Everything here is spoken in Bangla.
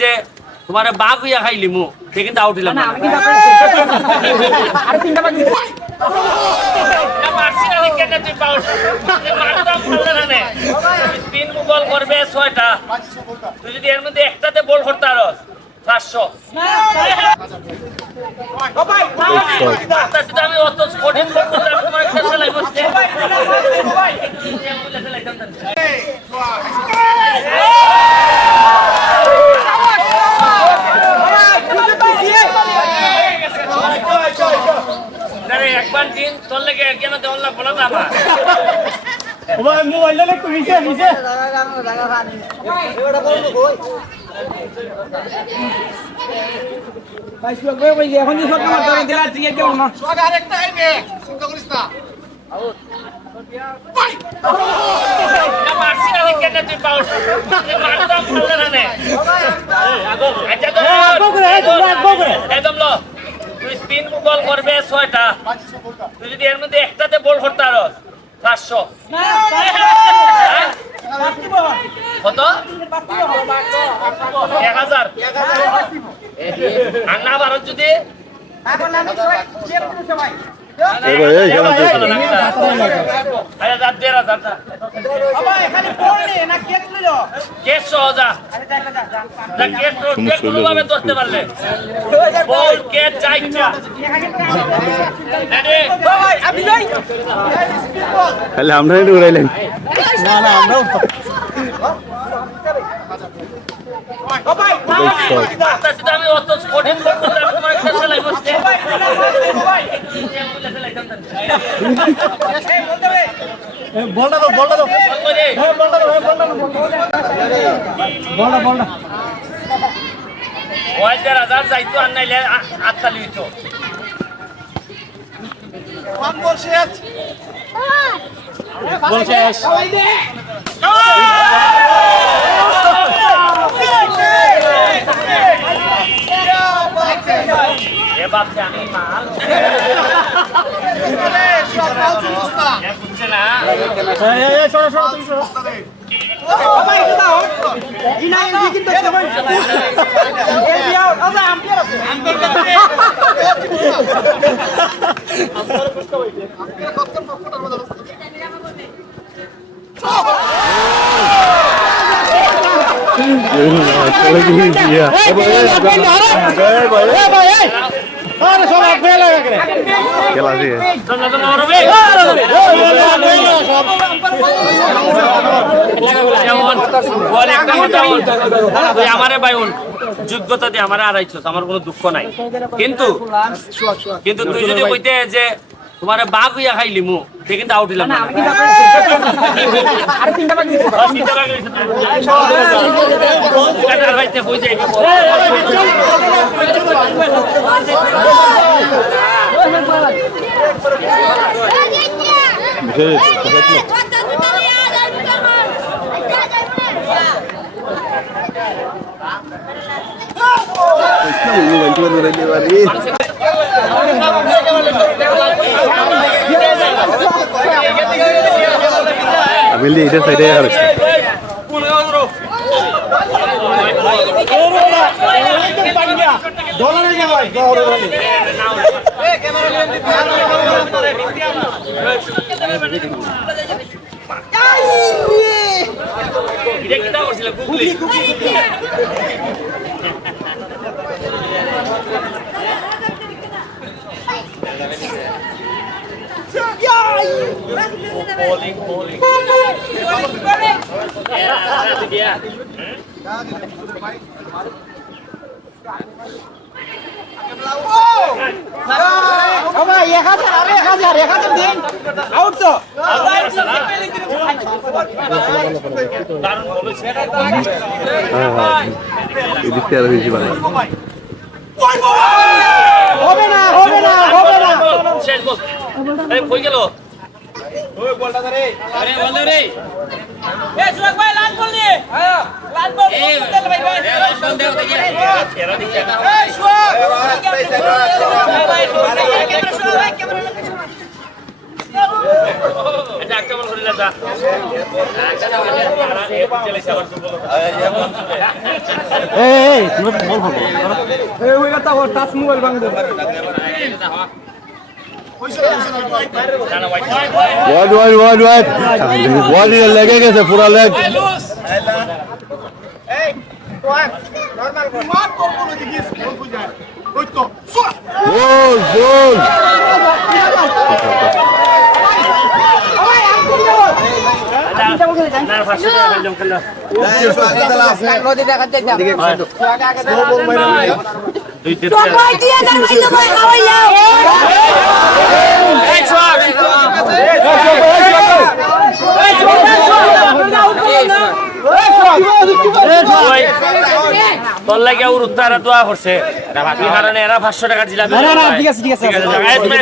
যে তোমার বাঘ হইয়া খাইলি মু সে কিন্তু আউট হইলাম স্পিন বল করবে ছয়টা। তুই যদি এর মধ্যে একটাতে বল করতে পাঁচশো আচ্ছা, আমি অত স্পোর্টিং বল করলাম তোমার একটা সেলাই বসছে আরে একবার দিন তোর লেগে কেন না আমার এখন যে সব আমার ধরে দিলা ঠিক আছে না না মারছি না কেন তুই পাউল মারতাম পারলে না নে আচ্ছা তো একদম লো তুই স্পিন বল করবে ছয়টা। তুই যদি এর মধ্যে একটাতে বল করতে পারস পাঁচশো? কত? এক হাজার। আর না ভারত যদি? দেড় হাজার। কেস সহজা যা। কেস যে কোনোভাবে ধরতে পারলে। বল কেস যা ইচ্ছা Ready? তাহলে আমরা একটু উড়াইলেন সেটা আমি অত স্পোর্টিং বল করলাম তোমার একটা বলটা দাও। বলটা দাও ওই দেড় হাজার যাইতো আর নাইলে আটতালি হইতো। এ বাপছে আমি মাল। না। খেলা দিয়ে। তোমরা তো মরবে যেমন বল একটা কথা বল তুই আমারে বাইউন যোগ্যতা দিয়ে আমারে আড়াইছো আমার কোনো দুঃখ নাই। কিন্তু কিন্তু তুই যদি কইতে যে তোমারে বাঘ হইয়া খাইলি মু সে কিন্তু আউট হইলাম না। আর তিনটা বাকি আমি এটা সাইডে হারাচ্ছি এটা কিটা করছিল গুগলি এক হাজার আরে এক হাজার এক হাজার দিন আউট তো দারুণ বলেছে এদিক থেকে আরও বেশি বাড়াই হবে না হবে না হবে না শেষ বল। এই কই গেল। এরা দিকে ক্যামেরা এটা একটা বল করে যা চলেছে আবার তো বলো এই এই তুমি বল বল এই ওই কথা ওর টাচ মোবাইল ভাঙ দে wide wide wide wide wide লেগে গেছে পুরা লেগ গোল গোল নদী দেখা তোর লাগে ওর উত্তরা দোয়া করছে এই কারণে এরা 500 টাকা না, ঠিক আছে, ঠিক আছে। এই তুমি